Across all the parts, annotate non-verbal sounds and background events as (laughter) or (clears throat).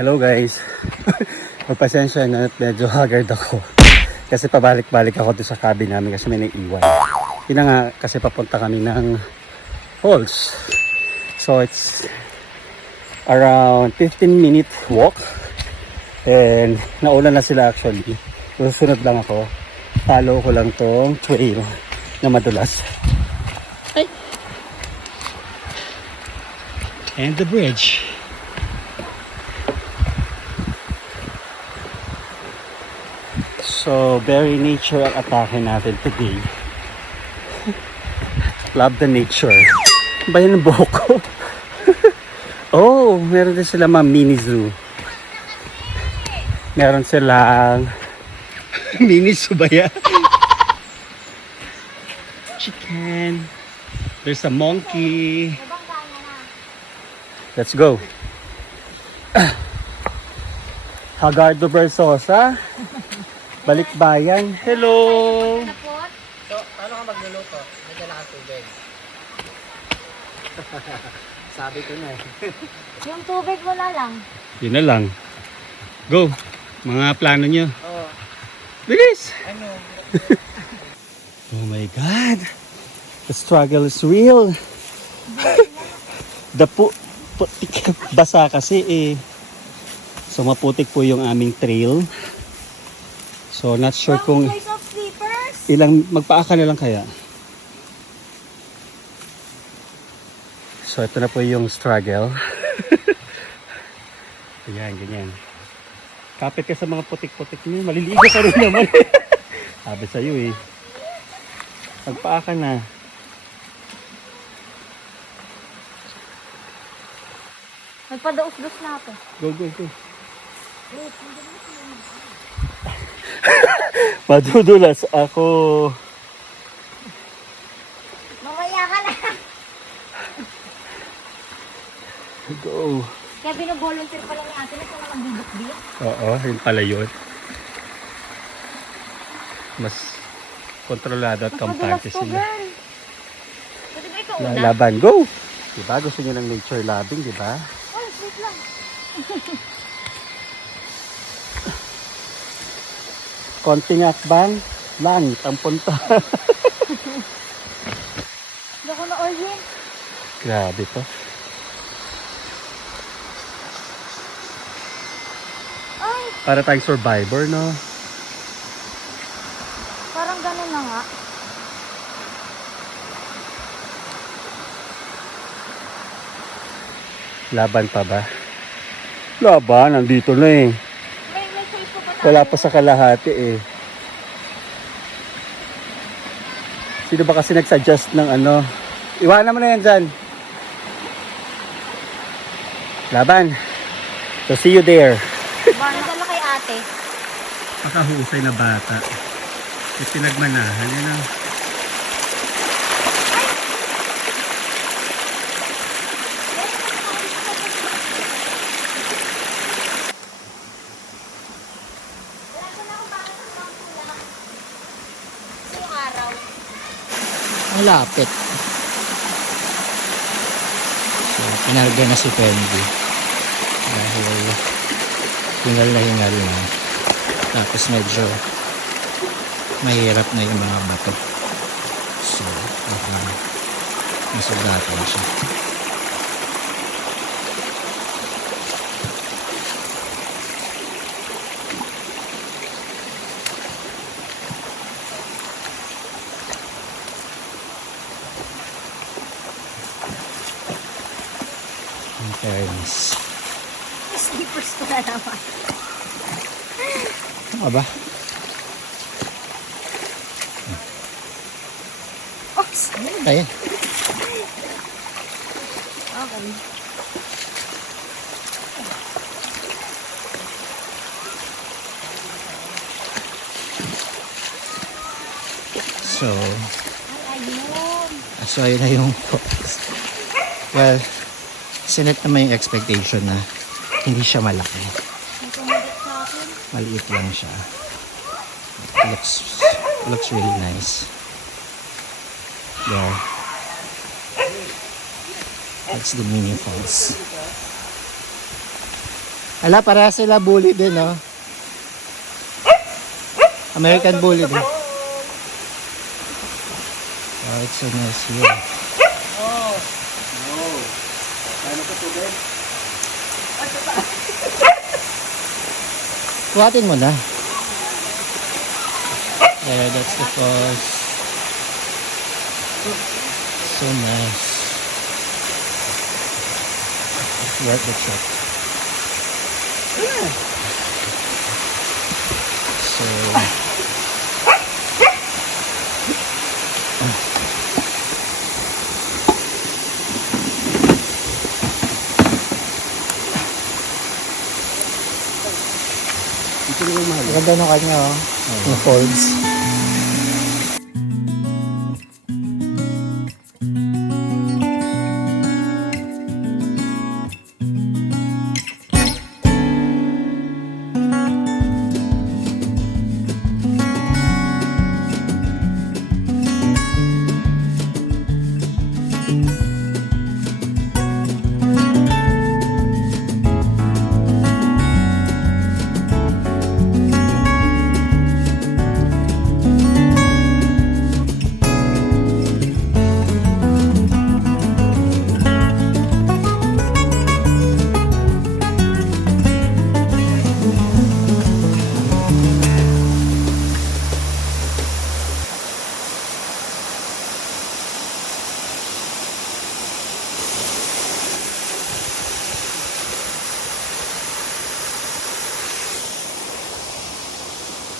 Hello guys. (laughs) Magpasensya na at medyo haggard ako. Kasi pabalik-balik ako doon sa cabin namin kasi may naiiwan. Yun na nga kasi papunta kami ng falls. So it's around 15 minute walk. And naulan na sila actually. Susunod lang ako. Follow ko lang tong trail na madulas. Ay! And the bridge. So, very nature ang atake natin today. Love the nature. Bayan ng buhok ko. (laughs) oh, meron din sila mga mini zoo. Meron silang (laughs) mini zoo ba yan? Chicken. There's a monkey. Let's go. (clears throat) Hagardo Versosa. Balikbayan. Hello. So, paano ka magluluto? May dala kang tubig. (laughs) Sabi ko na eh. (laughs) Yung tubig wala lang. Yun na lang. Go. Mga plano nyo. Oo. Bilis! Ano? (laughs) Oh my God. The struggle is real. The pu putik basa kasi eh. So maputik po yung aming trail. So not sure kung of sleepers. ilang magpaaka na lang kaya. So ito na po yung struggle. (laughs) Ayan, ganyan. Kapit ka sa mga putik-putik niyo, maliligo ka rin naman. (laughs) Sabi sa'yo eh. Magpaaka na. Magpadaos-dos na ako. Go, go, go. (laughs) Madudulas ako. Mamaya ka na. Go. Kaya binovolunteer pa lang ni ate na sa mga bibit-bit. Oo, yun pala yun. Mas kontrolado at kampante sila. Pwede ba ikaw una? Laban, go! Diba? Gusto nyo ng nature loving, diba? Oh, wait lang. (laughs) Konting akbang, langit ang punta. Hindi ako na-orient. Grabe to. Ay, Para tayong survivor, no? parang ganun na nga. Laban pa ba? Laban, nandito na eh. May, may choice pa ba tayo? Wala pa sa kalahati eh. Sino ba kasi nagsuggest ng ano? Iwanan mo na yan dyan. Laban. So see you there. Ba, nadala kay ate. Pakahusay na bata. Pinagmanahan. Yan ang... Ang lapit. So, pinarga na si Fendi. Dahil hingal na hingal na. Tapos medyo mahirap na yung mga bato. So, baka masugatan siya. In fairness. Slippers ko na naman. Ano ba? Oops. Kaya. Okay. So, so ayun na yung (laughs) Well, sinet naman yung expectation na hindi siya malaki. Maliit lang siya. Looks, looks really nice. There. That's the mini falls. Ala, para sila bully din, no? American bully din. Oh, it's so nice here. Oh! No! Ano ka tubig? Kuhatin mo na. There, that's the falls. So nice. Worth the trip. So, ganda ng kanya, oh. Yung folds.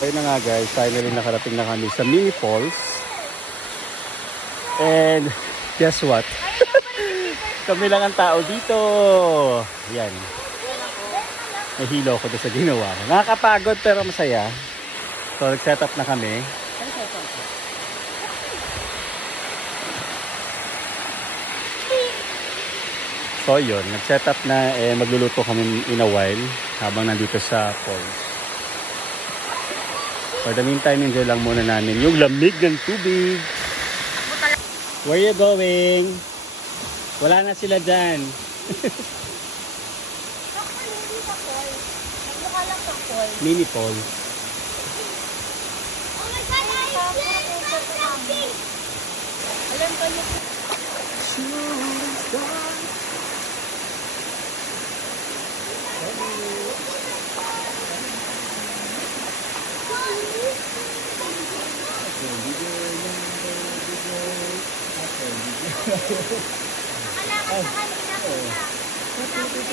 Ayun na nga guys, finally nakarating na kami sa mini falls. And guess what? (laughs) kami lang ang tao dito. Yan. Nahilo ko doon sa ginawa. Nakakapagod pero masaya. So nag-set up na kami. So yun, nag-set up na eh, magluluto kami in a while habang nandito sa falls. For the meantime, enjoy lang muna namin yung lamig ng tubig. Where you going? Wala na sila dyan. (laughs) Mini I Alam ko yung Ala, kasahan kita kita. Tapos.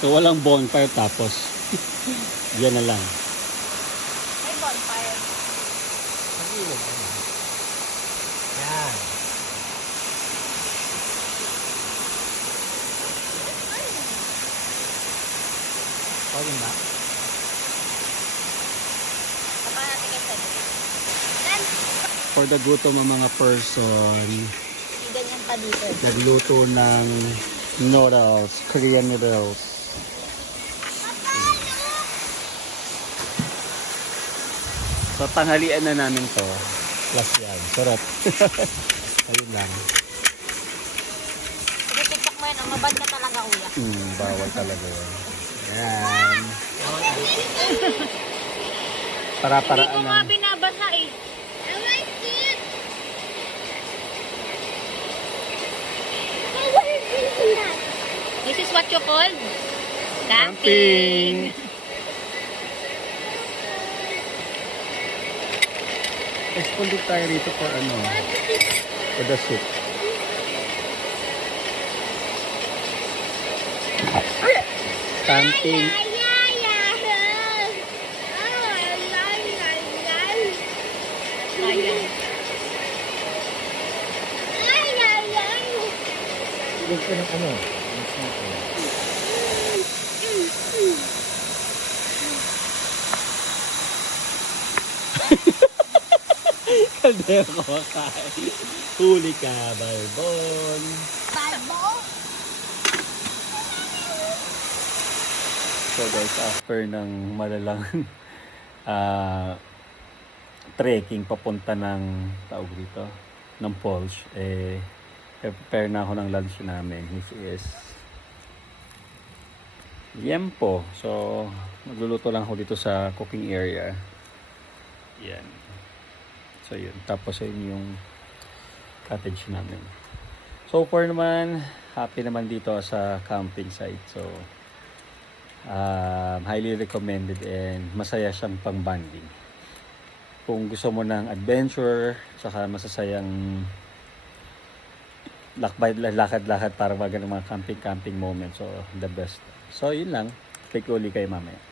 So walang bonfire tapos (laughs) yan na lang. May bonfire. Yan. Pwede ba? Baka natin kay Seth. Then, For the gutom ng mga person, nagluto ng noodles, Korean noodles. So tanghalian na namin to. Plus yan. Sarap. (laughs) Ayun lang. Sige, tiktok mo yan. Ang mabad ka talaga, kuya. Hmm, bawal talaga yun. Yan. (laughs) Para-paraan Hindi ko nga lang. binabasa eh. I like it! This is what you call camping. Expondik tayo rito for ano? For the soup. Huwag ko ng ano. Ang snack ko. Kaldero ko kain. Huli ka, Barbon. So guys, after ng malalang (laughs) ah trekking papunta ng tawag dito, ng falls, eh, prepare na ako ng lunch namin, which is yempo. So, magluluto lang ako dito sa cooking area. Yan. So, yun. Tapos, yun yung cottage namin. So far naman, happy naman dito sa camping site. So, um, highly recommended and masaya siyang pang banding. Kung gusto mo ng adventure, saka masasayang lakbay, lakad-lakad para ng mga camping-camping moments. So, the best. So, yun lang. Take uli kayo mamaya.